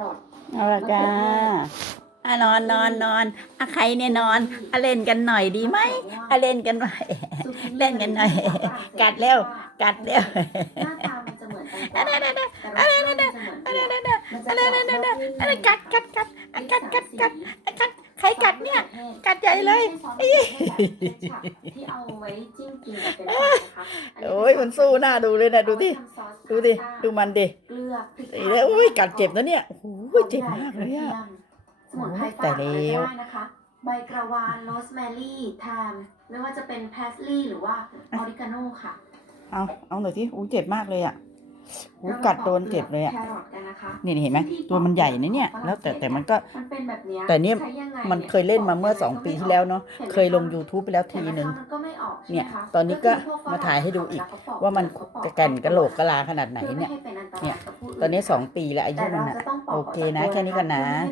รอทเอาละจ้าอะนอนนอนนอนอะใครเนี่ยนอนอะเล่นกันหน่อยดีไหมอะเล่นกันหน่อยเล่นกันหน่อย กัดเร็ว กัดเร็วหน้าตามันจะเหมือนกันอะเด้อเด้อเด้อแต่รสชาติมันจะเหมือนอะเดิเด้อมเด้อเด้อมันอะจะเด้อเด้อเด้ออเด้ออะกัดกัดกัดอะกัดกัดกัดอะ กัดใครกัดเนี่ย กัดใหญ่เลยที่เอาไว้จิ้มกินกับเป็นนะคะโอ้ยมันสู้หน้าดูเลยนะดูดิดูดิดูมันดิเกลือพริกเอ้ยแล้วโอ้ยกัดเจ็บนะเนี่ยโอ้โหเจ็บมากเลยอะสมุนไพรแต่ฝรั่งแล้อะไรก็วได้นะคะใบกระวานโรสแมรี่แทมไม่ว่าจะเป็นพาสลีย์หรือว่าออริกาโน่ค่ะ เอาเอาหน่อยสิอู้เจ็บมากเลยอะ อู้กัดโดนเจ็บเลยอะแครอทกันนะคะนี่เห็นไหมตัวมันใหญ่นะเนี่ย แล้วแต่แต่มันก็มันเป็นแบบเนี้ยแต่เนี่ยใช้ยังไงมันเคยเล่นมาเมื่อสองปีที่แล้วเนาะเคยลง YouTube ไปแล้วทีนึงมันก็ไม่ออกใช่ไหมเนี่ยคะตอนนี้ก็คือพวฝรั่งมาถ่ายให้ดูอีกเขปว่ามันเขปอกแก่นกระโหลกกะลาขนาดไหนพื่อเนี่ยม่ให้ป็อัตรายเนี่ยกับผู้ตอนนี้สองปีแล้วอายุแต่มันเราอะจะต้องปอกโอเคนะกแค่นี้ก่อนนะเพื่อไม่ให้